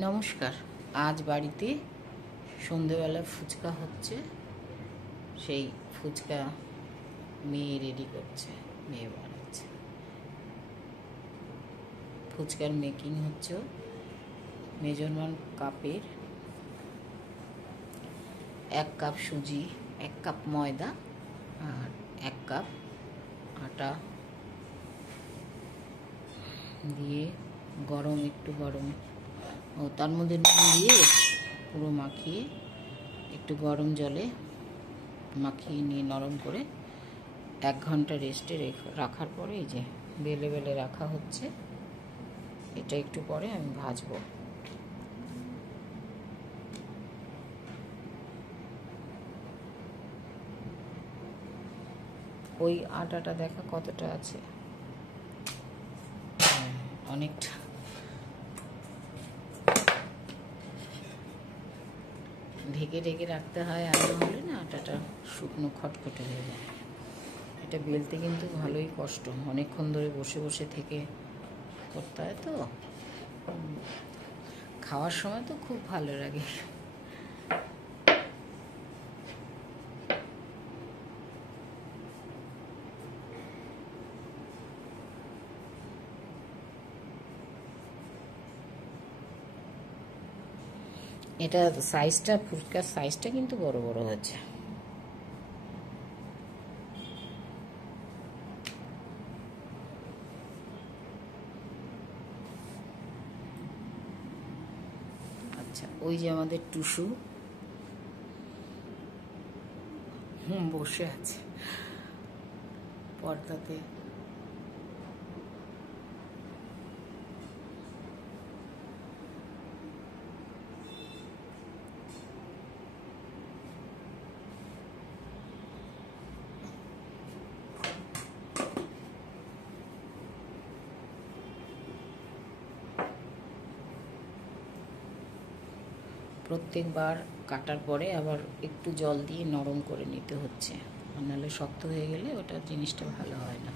নমস্কার। আজ বাড়িতে সন্ধেবেলা ফুচকা হচ্ছে, সেই ফুচকা মেয়ে রেডি করছে, মেয়ে বানাচ্ছে। ফুচকার মেকিং হচ্ছে মেজারমেন্ট কাপের 1 কাপ সুজি, 1 কাপ ময়দা আর 1 কাপ আটা দিয়ে একটু গরম ও তার মধ্যে নুন দিয়ে পুরো মাখিয়ে একটু গরম জলে মাখিয়ে নিয়ে নরম করে 1 ঘন্টা রেস্টে রাখার পরে এই যে বেলে বেলে রাখা হচ্ছে। এটা একটু পরে আমি ভাজবো। ওই আটাটা দেখা কতটা আছে, অনেকটা। ঢেকে ঢেকে রাখতে হয়, আর হলে না আটাটা শুকনো খটখটে হয়ে যায়। এটা বেলতে কিন্তু ভালোই কষ্ট, অনেকক্ষণ ধরে বসে বসে থেকে করতে হয়, তো খাওয়ার সময় তো খুব ভালো লাগে। এটা সাইজটা, ফুচকার সাইজটা কিন্তু বড় বড় হচ্ছে। আচ্ছা, ওই যে আমাদের টুসু বসে আছে পর্দাতে। প্রত্যেকবার কাটার পরে আবার একটু জল দিয়ে নরম করে নিতে হচ্ছে, নাহলে শক্ত হয়ে গেলে ওটা জিনিসটা ভালো হয় না।